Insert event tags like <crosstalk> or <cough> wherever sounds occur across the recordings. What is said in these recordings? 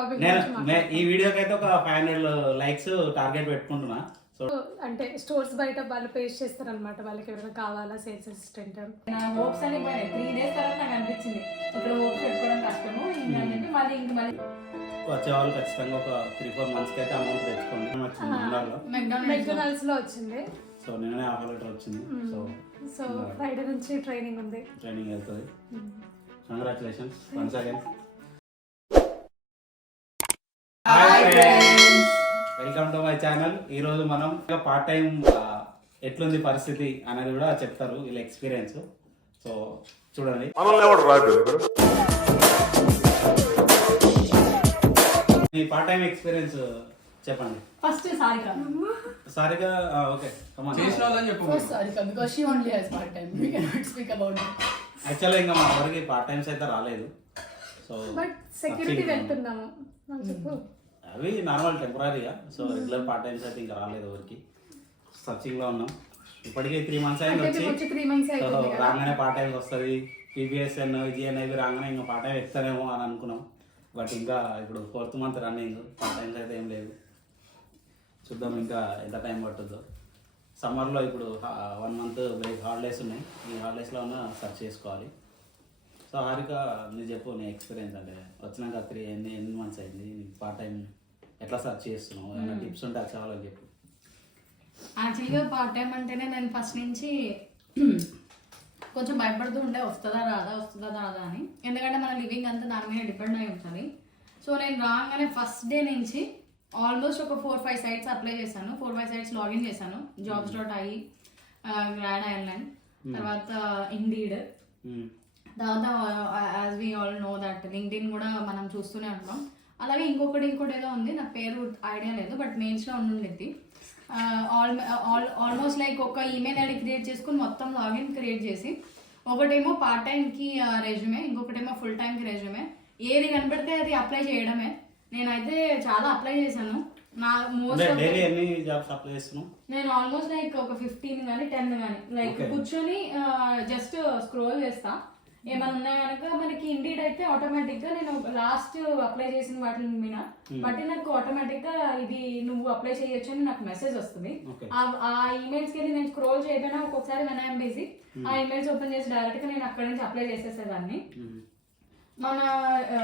Topic నేను ఈ. వీడియోకి అయితే ఒక ఫైవ్ హండ్రెడ్ లైక్స్ టార్గెట్ పెట్టుకుంటున్నా. సో అంటే స్టోర్స్ బయట వాళ్ళు పేస్ట్ చేస్తారనమాట వాళ్ళకి ఎవరైనా కావాలా సేల్స్ అసిస్టెంట్ నా హోప్స్ అని పోయినాయి. త్రీ డేస్ తర్వాత నాకు అనిపించింది. ఇక్కడ హోప్స్ పెట్టుకోవడం కష్టము. చెప్పి మళ్ళీ ఇంక మళ్ళీ వచ్చే వాళ్ళు ఖచ్చితంగా ఒక త్రీ ఫోర్ మంత్స్కి అయితే అమౌంట్ తెచ్చుకోండి. వచ్చింది మెక్డొనాల్డ్స్లో వచ్చింది. సో నిన్ననే ఆఫర్ లెటర్ వచ్చింది. సో సో ఫ్రైడే నుంచి ట్రైనింగ్ ఉంది. ట్రైనింగ్ వెళ్తుంది. Congratulations once again welcome to my channel ఈ రోజు మనం పార్ట్ టైం ఎట్లుంది పరిస్థితి అనేది కూడా చెప్తారు వీళ్ళ ఎక్స్పీరియన్స్ సో చూడండి. మీ పార్ట్ టైం ఎక్స్పీరియన్స్ చెప్పండి. ఫస్ట్ సారిక సారిగా ఓకే కమాన్ చేసిన వాళ్ళని చెప్పు. First Sarika, because she only has part time. We cannot speak about it. యాక్చువల్గా ఇంకా మా వరకు పార్ట్ టైమ్స్ అయితే రాలేదు. సో బట్ సెక్యూరిటీ వెళ్తున్నాము. అని చెప్పు. అవి నార్మల్ టెంపరీగా సో రెగ్యులర్ పార్ట్ టైమ్స్ అయితే ఇంకా రాలేదు ఎవరికి. సర్చింగ్లో ఉన్నాం. ఇప్పటికే త్రీ మంత్స్ అయింది అంటే వచ్చి. రాగానే పార్ట్ టైం వస్తుంది పీబీఎస్ఎన్ జిఎన్ అవి రాగానే ఇంకా పార్ట్ టైం ఎక్కుతానేమో అని అనుకున్నాం. బట్ ఇంకా ఇప్పుడు fourth month running part times అయితే ఏం లేదు. చూద్దాం ఇంకా ఎంత టైం పట్టుద్దో సమ్మర్లో ఇప్పుడు వన్ మంత్ బ్రేక్ హాలిడేస్ ఉన్నాయి. ఈ హాలిడేస్లో ఉన్న సర్చ్ చేసుకోవాలి. సో హారిక నీ చెప్పు నీ ఎక్స్పీరియన్స్ అంటే. వచ్చినాక త్రీ ఎన్ని ఎన్ని మంత్స్ అయింది? పార్ట్ టైం ఎట్లా సర్చ్ చేస్తున్నావు? ఏమైనా టిప్స్ ఉంటే అది చాలా చెప్పు. యాక్చువల్గా పార్ట్ టైం అంటేనే నేను ఫస్ట్ నుంచి కొంచెం భయపడుతూ ఉండే వస్తుందా రాదా వస్తుందా రాదా అని. ఎందుకంటే మన లివింగ్ అంతా దాని మీద డిపెండ్ అయి ఉంటుంది. సో నేను రాగానే ఫస్ట్ డే నుంచి ఆల్మోస్ట్ ఒక ఫోర్ ఫైవ్ సైట్స్ అప్లై చేశాను. ఫోర్ ఫైవ్ సైట్స్ లాగిన్ చేశాను. Jobs dot I grad Ireland తర్వాత ఇండీడ్. తర్వాత as we all know that LinkedIn కూడా మనం చూస్తూనే ఉంటాం. అలాగే ఇంకొకటి ఇంకోటి ఏదో ఉంది నా పేరు ఐడియా లేదు బట్ మెయిన్స్లో ఉండుండిద్ది ఆల్ ఆల్ ఆల్మోస్ట్ లైక్ ఒక ఈమెయిల్ ఐడి క్రియేట్ చేసుకుని మొత్తం లాగిన్ క్రియేట్ చేసి ఒకటేమో పార్ట్ టైంకి రెజ్యూమే ఇంకొకటేమో ఫుల్ టైంకి రెజ్యూమే ఏది కనపడితే అది అప్లై చేయడమే. నేనైతే చాలా అప్లై చేశాను. నా మోస్ట్ డైలీ ఎన్ని జాబ్స్ అప్లై చేస్తున్నావు? నేను ఆల్మోస్ట్ లైక్ ఒక ఫిఫ్టీన్ కానీ టెన్ కానీ లైక్. కూర్చొని జస్ట్ స్క్రోల్ చేస్తా. ఏమైనా ఉన్నాయి కనుక మనకి ఇండీడ్ అయితే ఆటోమేటిక్గా నేను లాస్ట్ అప్లై చేసిన వాటి మీద బట్టి నాకు ఆటోమేటిక్గా ఇది నువ్వు అప్లై చేయొచ్చు అని నాకు మెసేజ్ వస్తుంది. ఆ- ఆ ఈమెయిల్స్కి నేను స్క్రోల్ చేయకపోయినా ఒక్కొక్కసారి వెన్ ఐఎమ్ బిజీ ఆ ఈమెయిల్స్ ఓపెన్ చేసి డైరెక్ట్గా నేను అక్కడ నుంచి అప్లై చేసేసేదాన్ని. మ్మ్. మన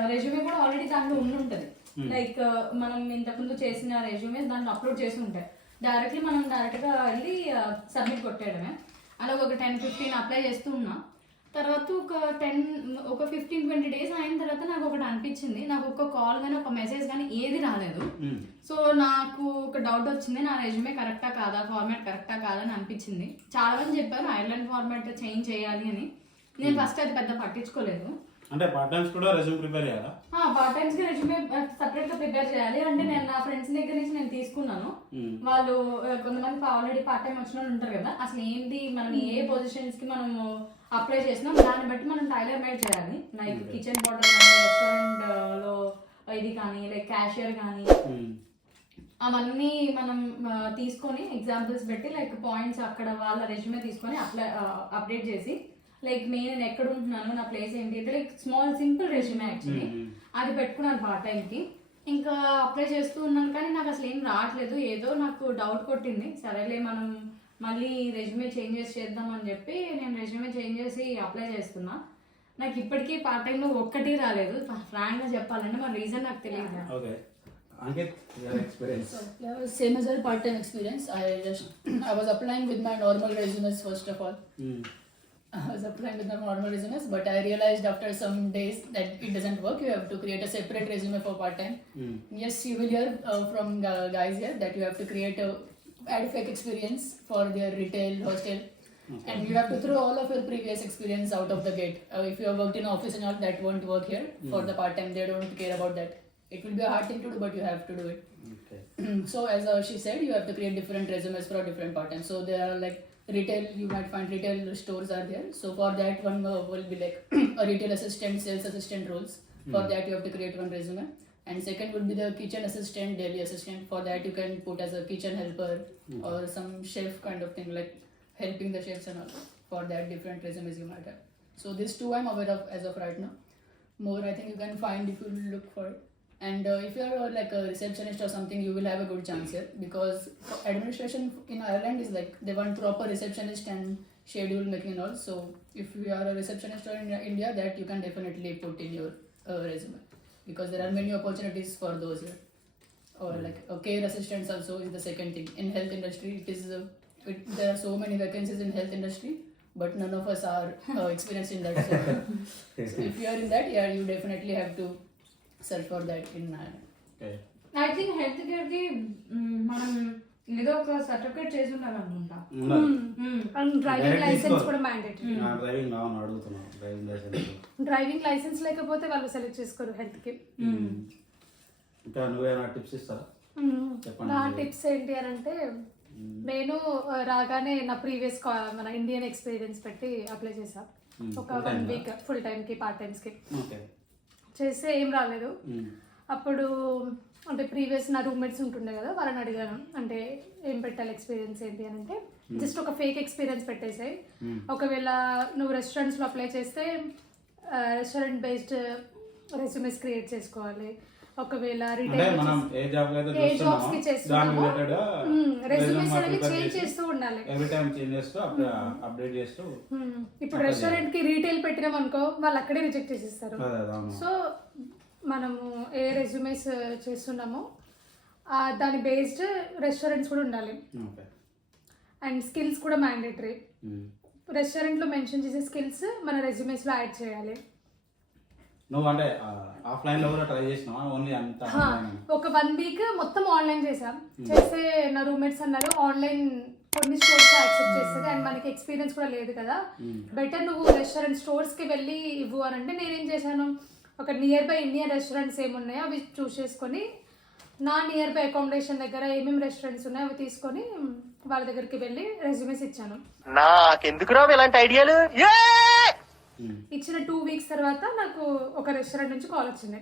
రెజ్యూమే కూడా ఆల్రెడీ దాంట్లో ఉండి ఉంటుంది లైక్ మనం ఇంతకుముందు చేసిన రెజ్యూమే దాంట్లో అప్లోడ్ చేసి ఉంటాయి. డైరెక్ట్లీ మనం డైరెక్ట్గా వెళ్ళి సబ్మిట్ కొట్టేయడమే. అలా ఒక టెన్ ఫిఫ్టీన్ అప్లై చేస్తూ ఉన్నా. తర్వాత ఒక టెన్ ఒక ఫిఫ్టీన్ ట్వంటీ డేస్ అయిన తర్వాత నాకు ఒకటి అనిపించింది. నాకు ఒక కాల్ కానీ ఒక మెసేజ్ కానీ ఏది రాలేదు. సో నాకు ఒక డౌట్ వచ్చింది. నా రెజ్యూమే కరెక్టా కాదా? ఫార్మాట్ కరెక్టా కాదా అని అనిపించింది. చాలా మంది చెప్పారు ఐర్లాండ్ ఫార్మాట్ చేంజ్ చేయాలి అని. నేను ఫస్ట్ అది పెద్ద పట్టించుకోలేదు. అంటే పార్ట్ టైమ్స్ కూడా రెజ్యూమ్ ప్రిపేర్ చేయాలా? పార్ట్ టైమ్స్కి రెజ్యూమే సపరేట్గా ప్రిపేర్ చేయాలి. అంటే నేను నా ఫ్రెండ్స్ దగ్గర నుంచి నేను తీసుకున్నాను. మ్మ్. వాళ్ళు కొంతమంది ఆల్రెడీ పార్ట్ టైం వచ్చిన వాళ్ళు ఉంటారు కదా అసలు ఏంటి మనం ఏ పొజిషన్స్కి మనం అప్లై చేసినాం దాన్ని బట్టి మనం టైలర్ మేడ్ చేయాలి లైక్ కిచెన్ బార్డర్ కానీ రెస్టారెంట్లో ఇది కానీ లైక్ క్యాషియర్ కానీ. అవన్నీ మనం తీసుకొని ఎగ్జాంపుల్స్ పెట్టి లైక్ పాయింట్స్ అక్కడ వాళ్ళ రెజ్యూమే తీసుకొని అప్లై అప్డేట్ చేసి లైక్ మెయిన్ నేను ఎక్కడ ఉంటున్నాను నా ప్లేస్ ఏంటి అంటే like small simple resume actually. అది పెట్టుకున్నాను పార్ట్ టైంకి ఇంకా అప్లై చేస్తూ ఉన్నాను కానీ నాకు అసలు ఏం రావట్లేదు. ఏదో నాకు డౌట్ కొట్టింది. సరేలే మనం మళ్ళీ రెజ్యూమే చేంజెస్ చేద్దాం అని చెప్పి నేను రెజ్యూమే చేంజ్ చేసి అప్లై చేస్తున్నా. నాకు ఇప్పటికీ పార్ట్ టైంలో ఒక్కటి రాలేదు. ఫ్రాంక్గా చెప్పాలంటే మరి రీజన్ నాకు తెలియదు. Okay Ankit your experience as just I was applying with my normal resumes first of all. Hmm. I was applying with the normal resumes, but I realized after some days that it doesn't work. You have to create a separate resume for part time. Mm. Yes, you will hear uh, from uh, guys here that you have to create a ad fake experience for their retail hostel. Okay. And you have to throw all of your previous experience out of the gate. Uh, if you have worked in office and all, that won't work here mm. for the part time. They don't care about that. It will be a hard thing to do, but you have to do it. Okay. <clears throat> so as uh, she said, you have to create different resumes for different part time. So there are like retail. You might find retail stores are there. So for that one uh, will be like <clears throat> a retail assistant, sales assistant roles. For that you have to create one resume. And second would be the kitchen assistant, daily assistant. For that you can put as a kitchen helper or some chef kind of thing, like helping the chefs and all. For that different resumes you might have. So these two I'm aware of as of right now. More I think you can find if you look for it. And uh, if you are uh, like a receptionist or something, you will have a good chance here because administration in Ireland is like they want proper receptionist and schedule making and all. So if you are a receptionist or in India, that you can definitely put in your uh, resume because there are many opportunities for those here. Or like uh, care assistants also is the second thing in health industry. It is uh, it, there are so many vacancies in health industry, but none of us are uh, experienced in that. <laughs> So, so if you are in that, yeah, you definitely have to search for that in Ireland. Okay I think health కేర్ది మనం ఏదో ఒక certificate చేసి ఉన్నారు అనుకుంటా ఉన్నది. And driving licence. కూడా mandatory. నా driving అడుగుతున్నాను డ్రైవింగ్ లైసెన్స్. డ్రైవింగ్ లైసెన్స్ లేకపోతే వాళ్ళు సెలెక్ట్ చేసుకోరు హెల్త్కి. ఇంకా నువ్వేమైనా టిప్స్ ఇస్తారా? చెప్పండి. నా టిప్స్ ఏంటి అని అంటే నేను రాగానే నా ప్రీవియస్ మన ఇండియన్ ఎక్స్పీరియన్స్ పెట్టి అప్లై చేసా Hmm, ఒక వన్? వీక్ ఫుల్ టైంకి పార్ట్ టైమ్స్కి ఓకే చేస్తే ఏం రాలేదు. అప్పుడు అంటే ప్రీవియస్ నా రూమ్మేట్స్ ఉంటుండే కదా వాళ్ళని అడిగాను. అంటే ఏం పెట్టాలి ఎక్స్పీరియన్స్ ఏంటి అని అంటే జస్ట్ ఒక ఫేక్ ఎక్స్పీరియన్స్ పెట్టేసాయి. ఒకవేళ నువ్వు రెస్టారెంట్స్లో అప్లై చేస్తే రెస్టారెంట్ బేస్డ్ రెజ్యూమెస్ క్రియేట్ చేసుకోవాలి. ఒకవేళ మనం ఏ జాబ్ ఏ జాబ్స్కి చూస్తున్నామో చేస్తున్నామో రెజ్యూమెస్ అనేవి చేంజ్ చేస్తూ ఉండాలి ఎవ్రీ టైం చేంజ్ చేస్తూ అప్డేట్ చేస్తూ Hmm. ఇప్పుడు రెస్టారెంట్కి రీటైల్ పెట్టినాం అనుకో వాళ్ళు అక్కడే రిజెక్ట్ చేసేస్తారు. సో మనము ఏ రెజ్యూమేస్ చేస్తున్నామో ఆ దాని బేస్డ్ రెస్టారెంట్స్ కూడా ఉండాలి అండ్ స్కిల్స్ కూడా మ్యాండేటరీ. రెస్టారెంట్లో మెన్షన్ చేసే స్కిల్స్ మన రెజ్యూమేస్లో యాడ్ చేయాలి నువ్వు అంటే ఆఫ్లైన్లో కూడా ట్రై చేసినావా? ఓన్లీ అంత ఒక వన్ వీక్ మొత్తం ఆన్లైన్ చేసాం చేస్తే నా రూమ్మేట్స్ అన్నారు ఆన్లైన్ కొన్ని స్టోర్స్ యాక్సెప్ట్ చేస్తుంది అండ్ మనకి ఎక్స్పీరియన్స్ కూడా లేదు కదా. బెటర్ నువ్వు రెస్టారెంట్ స్టోర్స్కి వెళ్ళి ఇవ్వు అని అంటే నేనేం చేశాను? ఒక నియర్ బై ఇండియన్ రెస్టారెంట్స్ ఏమున్నాయో అవి చూస్ చేసుకొని నా నియర్ బై అకామిడేషన్ దగ్గర ఏమేమి రెస్టారెంట్స్ ఉన్నాయో అవి తీసుకొని వాళ్ళ దగ్గరికి వెళ్ళి రెజ్యూమేస్ ఇచ్చాను. నాకెందుకురా ఇలాంటి ఐడియాలు. ఇచ్చిన టూ వీక్స్ తర్వాత నాకు ఒక రెస్టారెంట్ నుంచి కాల్ వచ్చింది.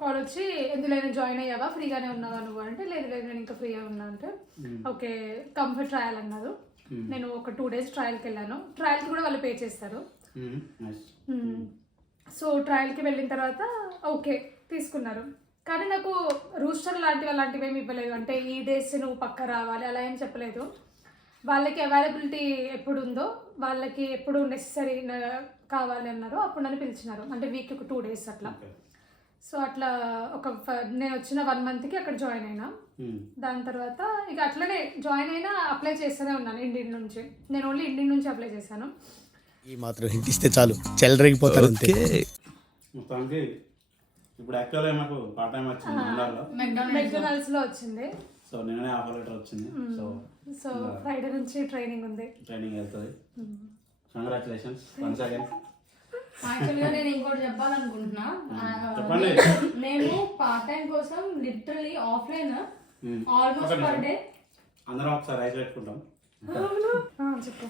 కాల్ వచ్చి ఎందులో జాయిన్ అయ్యావా? ఫ్రీగానే ఉన్నావా నువ్వు? అంటే లేదు లేదు నేను ఇంకా ఫ్రీగా ఉన్నా అంటే ఓకే కంఫర్ట్ ట్రయల్ అన్నారు. నేను ఒక టూ డేస్ ట్రయల్కి వెళ్ళాను. ట్రయల్కి కూడా వాళ్ళు పే చేస్తారు. సో ట్రయల్కి వెళ్ళిన తర్వాత ఓకే తీసుకున్నారు. కానీ నాకు రూస్టర్ లాంటివి అలాంటివి ఏమి ఇవ్వలేదు. అంటే ఈ డేస్ నువ్వు పక్క రావాలి అలా ఏం చెప్పలేదు. వాళ్ళకి అవైలబిలిటీ ఎప్పుడు ఉందో వాళ్ళకి ఎప్పుడు నెసరీ కావాలి అన్నారో అప్పుడు నన్ను పిలిచినారు. అంటే వీక్ ఒక టూ డేస్ అట్లా. సో అట్లా ఒక ఫ- నేను వచ్చిన వన్ మంత్కి అక్కడ జాయిన్ అయినా. ఉమ్. దాని తర్వాత ఇక అట్లనే జాయిన్ అయినా అప్లై చేస్తూనే ఉన్నాను ఇండియన్ నుంచి. నేను ఓన్లీ ఇండియన్ నుంచి అప్లై చేశాను. ఈ మాత్రం హింట్ ఇస్తే చాలు. చెలరేగిపోతారు అంతే. మొత్తానికి ఇప్పుడు యాక్చువల్గా నాకు పార్ట్ టైం వచ్చింది మెక్డొనాల్డ్స్లో వచ్చింది. సో నిన్ననే ఆఫర్ లెటర్ వచ్చింది. సో సో ఫ్రైడే నుంచి ట్రైనింగ్ ఉంది. ట్రైనింగ్ వెళ్తుంది కంగ్రాచులేషన్స్ వన్స్ అగైన్ యాక్చువల్గా నేను ఇంకోటి చెప్పాలనుకుంటున్నా. ఆ, చెప్పండి. మేము పార్ట్ టైం కోసం literally offline Hmm. Almost per day అందరం ఒకసారి రైస్ పెట్టుకుంటాం. చెప్పు.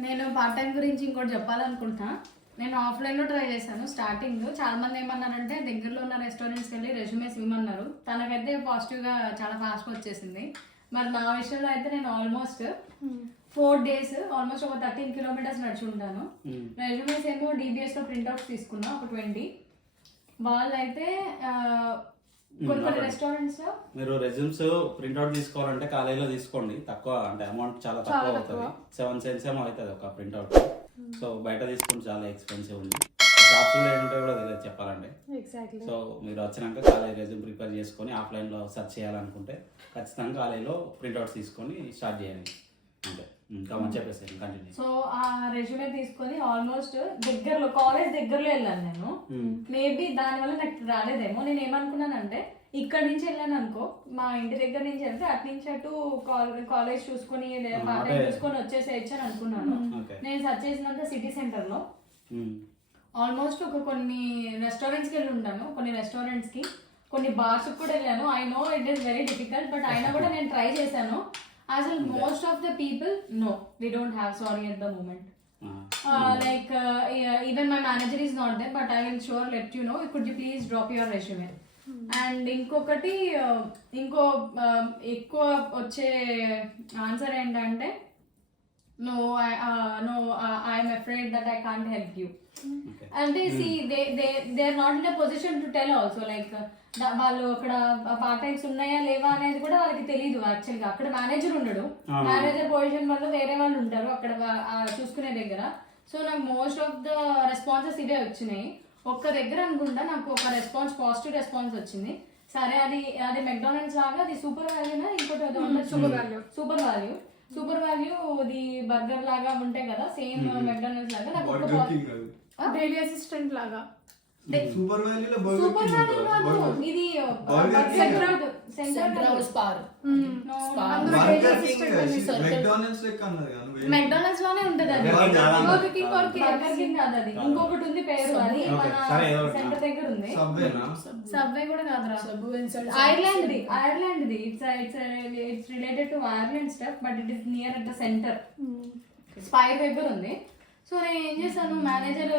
నేను పార్ట్ టైం గురించి ఇంకోటి చెప్పాలనుకుంటున్నా. నేను ఆఫ్లైన్లో ట్రై చేశాను స్టార్టింగ్ చాలా మంది ఏమన్నారంటే దగ్గరలో ఉన్న రెస్టారెంట్స్కి వెళ్ళి రెజ్యూమేస్ ఇవ్వమన్నారు. తనకైతే పాజిటివ్గా చాలా ఫాస్ట్గా వచ్చేసింది. మరి నా విషయంలో అయితే నేను ఆల్మోస్ట్ ఫోర్ డేస్ ఆల్మోస్ట్ ఒక థర్టీన్ కిలోమీటర్స్ నడిచి ఉంటాను. రెజ్యూమేస్ ఏమో డీబీఎస్లో ప్రింట్అవుట్స్ తీసుకున్నా ఒక ట్వంటీ వాళ్ళైతే కొన్ని కొన్ని రెస్టారెంట్స్లో మీరు రెజ్యూమ్స్ ప్రింట్అవుట్ తీసుకోవాలంటే కాలేజీలో తీసుకోండి. తక్కువ అంటే అమౌంట్ చాలా తక్కువ అవుతుంది. సెవెన్ సెన్స్ ఏమో అవుతుంది ఒక ప్రింట్అవుట్ సో బయట తీసుకుంటే చాలా ఎక్స్పెన్సివ్ ఉంది. షాప్స్ కూడా ఏంటంటే కూడా తెలియదు చెప్పాలంటే. సో మీరు వచ్చినాక కాలేజ్ రెజ్యూమ్ ప్రిపేర్ చేసుకొని ఆఫ్లైన్లో సెర్చ్ చేయాలనుకుంటే ఖచ్చితంగా కాలేజీలో ప్రింట్అవుట్స్ తీసుకొని స్టార్ట్ చేయండి. అంతే. కంటిన్యూ సో ఆ రెజ్యూమే తీసుకొని ఆల్మోస్ట్ దగ్గరలో కాలేజ్ దగ్గరలో వెళ్ళాను నేను. మేబీ దానివల్ల నాకు రాలేదేమో. నేను ఏమనుకున్నానంటే ఇక్కడ నుంచి వెళ్ళాను అనుకో మా ఇంటి దగ్గర నుంచి వెళ్తే అటు నుంచి అటు కాలేజ్ చూసుకొని పార్ట్ అదే. చూసుకొని వచ్చేసేయచ్చు అని అనుకున్నాను. ఓకే నేను సర్చ్ చేసినంత సిటీ సెంటర్లో ఆల్మోస్ట్ ఒక కొన్ని రెస్టారెంట్స్కి వెళ్ళి ఉంటాను. కొన్ని రెస్టారెంట్స్కి కొన్ని బార్స్కి కూడా వెళ్ళాను. I know it is very difficult but అయినా కూడా <laughs> నేను ట్రై చేశాను. అసలు most of the people no we don't have sorry at the moment like even my manager is not there but I will sure let you know could you please drop your resume and ఇంకొకటి uh, ఇంకో uh, ఎక్కువ వచ్చే answer ఏంటంటే no I no I'm afraid that I can't help you. అంటే see they they they are not in a position to tell also like వాళ్ళు అక్కడ part times ఉన్నాయా లేవా అనేది కూడా వాళ్ళకి తెలియదు యాక్చువల్గా అక్కడ మేనేజర్ ఉండడు. మేనేజర్ పొజిషన్ వల్ల వేరే వాళ్ళు ఉంటారు అక్కడ చూసుకునే దగ్గర. సో నాకు మోస్ట్ ఆఫ్ ద రెస్పాన్సెస్ ఇవే వచ్చినాయి. ఒక్క దగ్గర అనుకుంటా నాకు ఒక రెస్పాన్స్ పాజిటివ్ రెస్పాన్స్ వచ్చింది. సరే అది అది మెక్డానల్డ్స్ లాగా అది సూపర్ వాల్యూనా ఇంకోటి ఏదో super value super value super value ఇది బర్గర్ లాగా ఉంటాయి కదా సేమ్ మెక్డానల్డ్స్ లాగా నాకు డైలీ అసిస్టెంట్ లాగా. సూపర్ వాల్యూలో బర్గర్ సూపర్ కాదు ఉంటుంది. ఇది Burger King. Centra Centra Centra was Spar. Spar. అందులో daily బర్గర్ assistant కింగ్ అని circle. మెక్డానల్డ్స్ ఏం- మెక్డానల్డ్స్లోనే ఉంటది అది. బర్గర్ కింగ్ కాదు అది. ఇంకొకటి ఉంది పేరు అది మన. సెంటర్ దగ్గర ఉంది. సబ్వే కూడా కాదురా. Ireland the Ireland the it's it's it's related to Ireland stuff but it is near at the centre Spire దగ్గర ఉంది. సో నేను ఏం చేశాను మేనేజర్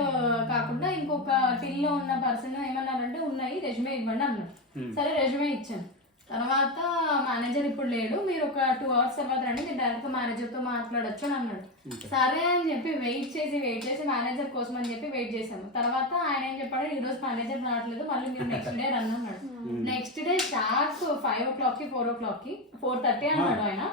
కాకుండా ఇంకొక టిల్లో ఉన్న పర్సన్ ఏమన్నారంటే ఉన్నాయి రెజ్యూమే ఇవ్వండి అన్నాడు సరే రెజ్యూమే ఇచ్చాను. తర్వాత మేనేజర్ ఇప్పుడు లేడు మీరు ఒక టూ అవర్స్ తర్వాత రండి మీరు డైరెక్ట్ మేనేజర్తో మాట్లాడొచ్చు అని అన్నాడు. సరే అని చెప్పి వెయిట్ చేసి వెయిట్ చేసి మేనేజర్ కోసం అని చెప్పి వెయిట్ చేశాను తర్వాత ఆయన ఏం చెప్పాడు ఈ రోజు మేనేజర్ రావట్లేదు మళ్ళీ మీరు నెక్స్ట్ డే రన్ అన్నాడు నెక్స్ట్ డే షార్ప్ ఫైవ్ ఓ క్లాక్కి ఫోర్ ఓ క్లాక్కి ఫోర్ థర్టీ అన్నాడు ఆయన.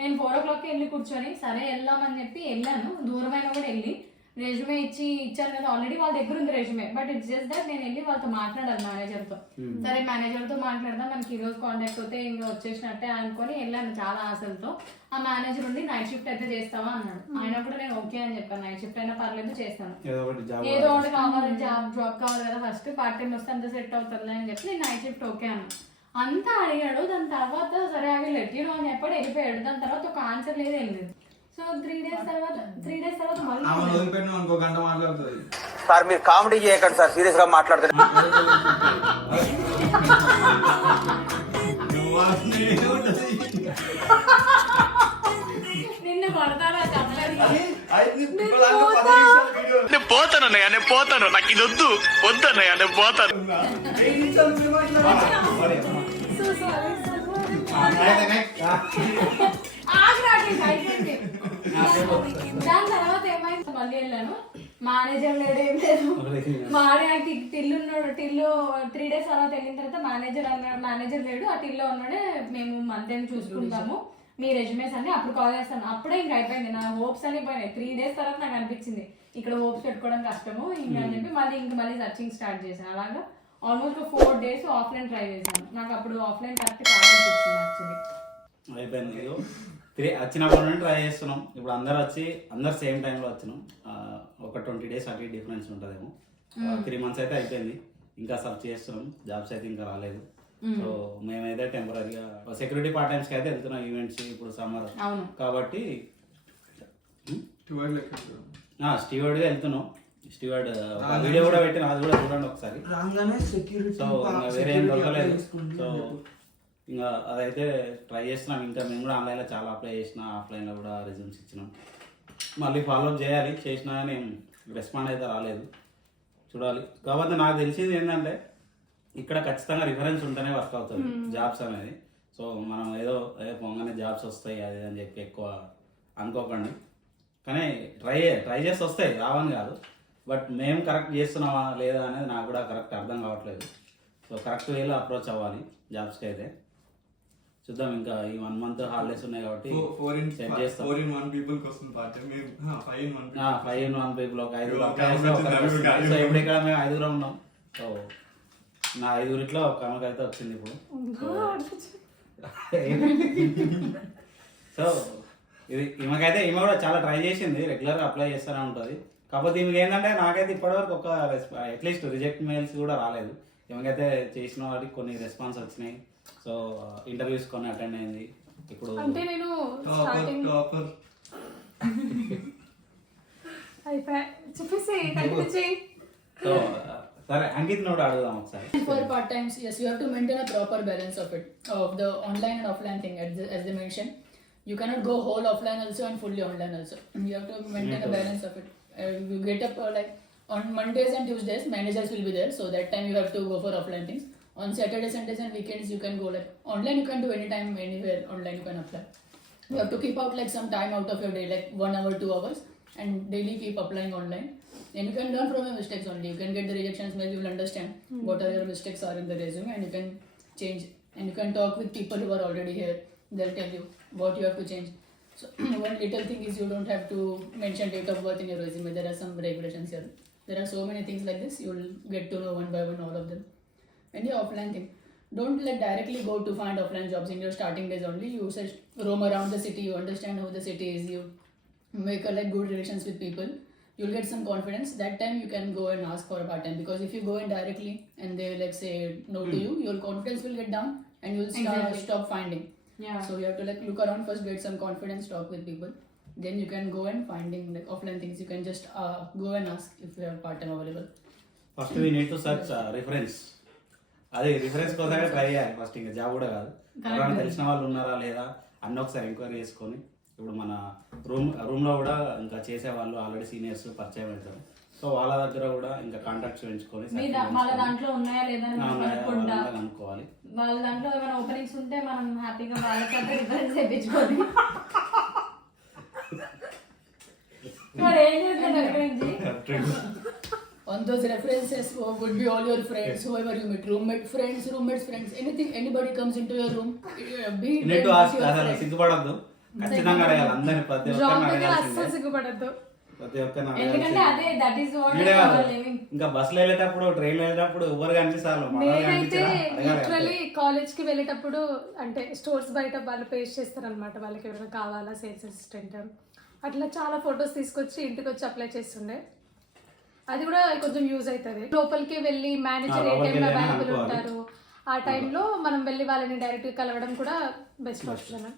నేను ఫోర్ ఓ క్లాక్ వెళ్ళి కూర్చొని సరే వెళ్దామని చెప్పి వెళ్ళాను. దూరమైన కూడా వెళ్ళి రెజ్యూమే ఇచ్చి ఇచ్చాను కదా ఆల్రెడీ వాళ్ళ దగ్గర ఉంది resume but it's just that నేను వెళ్ళి వాళ్ళతో మాట్లాడాను మేనేజర్తో సరే మేనేజర్తో మాట్లాడదాం మనకి ఈ రోజు కాంటాక్ట్ అవుతే ఇంకా వచ్చేసినట్టే అనుకొని వెళ్ళాను చాలా ఆశలతో. ఆ మేనేజర్ ఉండి నైట్ షిఫ్ట్ అయితే చేస్తావా? అన్నాడు. ఆయన కూడా నేను ఓకే అని చెప్పాను. నైట్ షిఫ్ట్ అయినా పర్లేదు చేస్తాను. ఏదో ఒకటి కావాలి. జాబ్ జాబ్ కావాలి కదా ఫస్ట్ పార్ట్ టైం వస్తే అంత సెట్ అవుతుంది అని చెప్పి నేను నైట్ షిఫ్ట్ ఓకే అన్నా అంతా అడిగాడు దాని తర్వాత సరే అవి లెట్టిను అని చెప్పాడు వెళ్ళిపోయాడు దాని తర్వాత ఒక ఆన్సర్ లేదు ఏం లేదు. సో త్రీ డేస్ తర్వాత త్రీ డేస్ తర్వాత మళ్ళీ సార్ మీరు కామెడీ చేయకండి సార్ సీరియస్గా మాట్లాడుతున్నారు? నిన్ను కొడతారా చెప్పలేదు నేను పోతాను అన్నయ్య నేను పోతాను. నాకు ఇది వద్దు. వద్దు అన్నయ్య నేను పోతాను. దాని తర్వాత ఏమైంది? మళ్ళీ వెళ్ళాను. మేనేజర్ లేడు ఏం లేదు. మాడే టిల్లు ఉన్నాడు టిల్లు త్రీ డేస్ తర్వాత వెళ్ళిన తర్వాత మేనేజర్ అన్నాడు మేనేజర్ లేడు ఆ టిల్లో ఉన్నాడే మేము మంత్ చూసుకుంటాము. మీ రెజ్యూమేస్ అన్ని అప్పుడు కాల్ చేస్తాను. అప్పుడే ఇంక అయిపోయింది. నా హోప్స్ అన్ని పోయినాయి. త్రీ డేస్ తర్వాత నాకు అనిపించింది. ఇక్కడ హోప్స్ పెట్టుకోవడం కష్టము ఇంకా అని చెప్పి మళ్ళీ ఇంక మళ్ళీ సర్చింగ్ స్టార్ట్ చేశాను. అలాగా almost four days offline try చేశాను. నాకు అప్పుడు ఆఫ్లైన్ కరెక్ట్ కావాలనిపించింది యాక్చువల్లీ అయిపోయింది. ఇదిగో త్రీ వచ్చినప్పటి నుండి ట్రై చేస్తున్నాం. ఇప్పుడు అందరు వచ్చి అందరు సేమ్ టైంలో వచ్చినాం. ఒక ట్వంటీ డేస్ అటు డిఫరెన్స్ ఉంటుందేమో. త్రీ మంత్స్ అయితే అయిపోయింది. ఇంకా సర్చ్ చేస్తున్నాం. జాబ్స్ అయితే ఇంకా రాలేదు. సో మేమైతే టెంపరీగా సెక్యూరిటీ పార్ట్ టైమ్స్కి అయితే వెళ్తున్నాం ఈవెంట్స్ ఇప్పుడు సమ్మర్ అవును. కాబట్టి. స్టీవర్డ్గా వెళ్తున్నాం. స్టీవర్డ్ వీడియో కూడా పెట్టిన. అది కూడా చూడండి ఒకసారి. రాగానే సెక్యూరిటీ సో ఇంకా వేరే ఏం దొరకలేదు. సో ఇంకా అదైతే ట్రై చేస్తున్నాం. ఇంకా మేము కూడా ఆన్లైన్లో చాలా అప్లై చేసిన ఆఫ్లైన్లో కూడా రిజల్ట్స్ ఇచ్చినాం. మళ్ళీ ఫాలోఅప్ చేయాలి. చేసినా కానీ రెస్పాండ్ అయితే రాలేదు. చూడాలి. కాకపోతే నాకు తెలిసింది ఏంటంటే ఇక్కడ ఖచ్చితంగా రిఫరెన్స్ ఉంటేనే వర్క్ అవుతుంది జాబ్స్ అనేది. సో మనం ఏదో ఏ పొంగనే జాబ్స్ వస్తాయి అది అని చెప్పి ఎక్కువ అనుకోకండి. కానీ ట్రై ట్రై చేసి వస్తాయి రావని కాదు. బట్ మేము కరెక్ట్ చేస్తున్నామా లేదా అనేది నాకు కూడా కరెక్ట్ అర్థం కావట్లేదు. సో కరెక్ట్ వేలో అప్రోచ్ అవ్వాలి జాబ్స్కి అయితే. చూద్దాం ఇంకా ఈ వన్ మంత్ హాలిడేస్ ఉన్నాయి కాబట్టి ఫోర్ ఇన్ సెట్ చేస్తాం. ఫోర్ ఇన్ వన్ పీపుల్కి వస్తుంది పార్ట్ మేము five in one five in one people ఒక ఐదుగురు. సో ఇప్పుడు ఇక్కడ మేము ఐదుగురం ఉన్నాం. సో నా ఐదుగురిట్లో ఒక ఆమెకు అయితే వచ్చింది ఇప్పుడు. సో ఇది ఈమెకైతే ఈమె కూడా చాలా ట్రై చేసింది రెగ్యులర్గా అప్లై చేస్తూనే ఉంటుంది. కాకపోతే ఈమెకి ఏంటంటే నాకైతే ఇప్పటివరకు ఒక అట్లీస్ట్ రిజెక్ట్ మెయిల్స్ కూడా రాలేదు. ఈమెకైతే చేసిన వాటికి కొన్ని రెస్పాన్స్ వచ్చినాయి. సో ఇంటర్వ్యూస్ కొన్ని అటెండ్ అయింది. ఇప్పుడు అంటే నేను చెప్పేసి <laughs> సరే అంకిత్ నోడు అడుగుదాం ఒకసారి For part times, yes, you have to maintain a proper balance of it, of the online and offline thing, as, the, as they mentioned. You cannot go whole offline also and fully online also. You have to maintain a balance of it. Uh, you get up uh, like on Mondays and Tuesdays, managers will be there, so that time you have to go for offline things. On Saturdays, Sundays, and weekends, you can go like online. You can do anytime, anywhere online. You can apply. you have to keep out like some time out of your day, like one hour, two hours, and daily keep applying online. And you can learn from your mistakes only. You can get the rejections, maybe you will understand hmm. what are your mistakes are in the resume, and you can change. And you can talk with people who are already here. They'll tell you what you have to change. So <clears throat> one little thing is you don't have to mention date of birth in your resume. There are some regulations here. There are so many things like this. You'll get to know one by one all of them. And the offline thing. Don't like directly go to find offline jobs in your starting days only. You just roam around the city. You understand how the city is. You make a, like good relations with people You'll get some confidence. That time you can go and ask for a part time. Because if you go in directly and they like say no to you, your confidence will get down and you'll start Exactly. stop finding. Yeah. So you have to like look around first, get some confidence, talk with people. Then you can go and finding like offline things. You can just uh, go and ask if you have part time available. First we need to search reference అది reference కోసమే try చేయాలి first ఇంకా job కూడా కాదు ఎవరైనా తెలిసిన వాళ్ళు ఉన్నారా లేదా అన్న ఒకసారి ఎంక్వైరీ చేసుకొని ఇప్పుడు మన రూమ్ రూమ్లో కూడా ఇంకా చేసే వాళ్ళు ఆల్రెడీ సీనియర్స్ పరిచయం అవుతారు. సో వాళ్ళ దగ్గర కూడా ఇంకా కాంటాక్ట్స్ పెంచుకొని వాళ్ళ దాంట్లో ఉన్నాయా లేదా అనుకోవాలి వాళ్ళ దాంట్లో ఏమైనా ఓపెనింగ్స్ ఉంటే మనం హ్యాపీగా వాళ్ళకంటే రిఫరెన్స్ తెప్పించుకొని మరి ఏం చేస్తారు దాని గురించి On those references would be all your friends, whoever you meet, roommate, friends, roommates, friends, anything, anybody comes into your room, be it net them, ask your అసలు friend. సిగ్గుపడద్దు. ఖచ్చితంగా అడగాలి. అందరిని ప్రతి ఒక్కరిని ప్రతి ఒక్కరిని ఇంకా బస్సులో వెళ్ళేటప్పుడు ట్రైన్లో వెళ్ళేటప్పుడు ఎవరు కనిపిస్తారు? కాలేజ్కి వెళ్ళేటప్పుడు అంటే స్టోర్స్ బయట వాళ్ళు పేస్ట్ చేస్తారు అనమాట వాళ్ళకి ఎవరైనా కావాలా? సేల్స్ అసిస్టెంట్ అట్లా చాలా ఫొటోస్ తీసుకొచ్చి ఇంటికి వచ్చి అప్లై చేస్తుండే. అది కూడా కొంచెం యూజ్ అవుతుంది లోపలికి వెళ్ళి మేనేజర్ ఏ టైంలో అవైలబుల్. ఉంటారు? ఆ టైంలో మనం వెళ్ళి వాళ్ళని డైరెక్ట్ కలవడం కూడా బెస్ట్ ఆప్షన్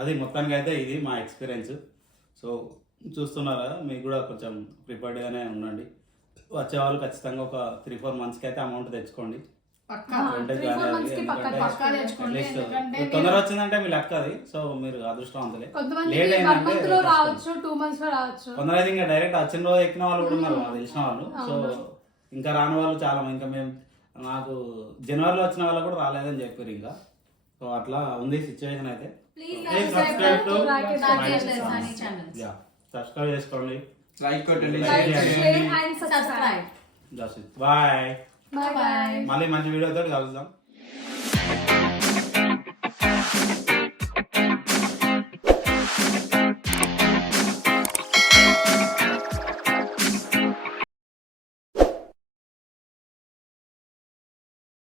అది మొత్తానికి అయితే ఇది మా ఎక్స్పీరియన్స్. సో చూస్తున్నారా మీకు కూడా కొంచెం ప్రిపేర్డ్గానే ఉండండి. వచ్చే వాళ్ళు ఖచ్చితంగా ఒక త్రీ ఫోర్ మంత్స్కి అయితే అమౌంట్ తెచ్చుకోండి. తొందర వచ్చిందంటే మీ లెక్క అది. సో మీరు అదృష్టవంతులే వన్ అయిందంటే కొందరైతే ఇంకా డైరెక్ట్ వచ్చిన రోజు ఎక్కిన వాళ్ళు కూడా ఉన్నారు నాకు తెలిసిన వాళ్ళు. సో ఇంకా రాని వాళ్ళు చాలా. ఇంకా మేము నాకు జనవరిలో వచ్చిన వాళ్ళు కూడా రాలేదని చెప్పారు ఇంకా. సో అట్లా ఉంది సిచ్యువేషన్ అయితే. Please subscribe to Rakesh Rakesh my Lesani channel. యా సబ్స్క్రైబ్ చేసుకోండి లైక్ కొట్టండి Like, లైక్ చేయండి. Share and subscribe subscribe that's it మళ్ళీ మంచి వీడియోతో కలుద్దాం.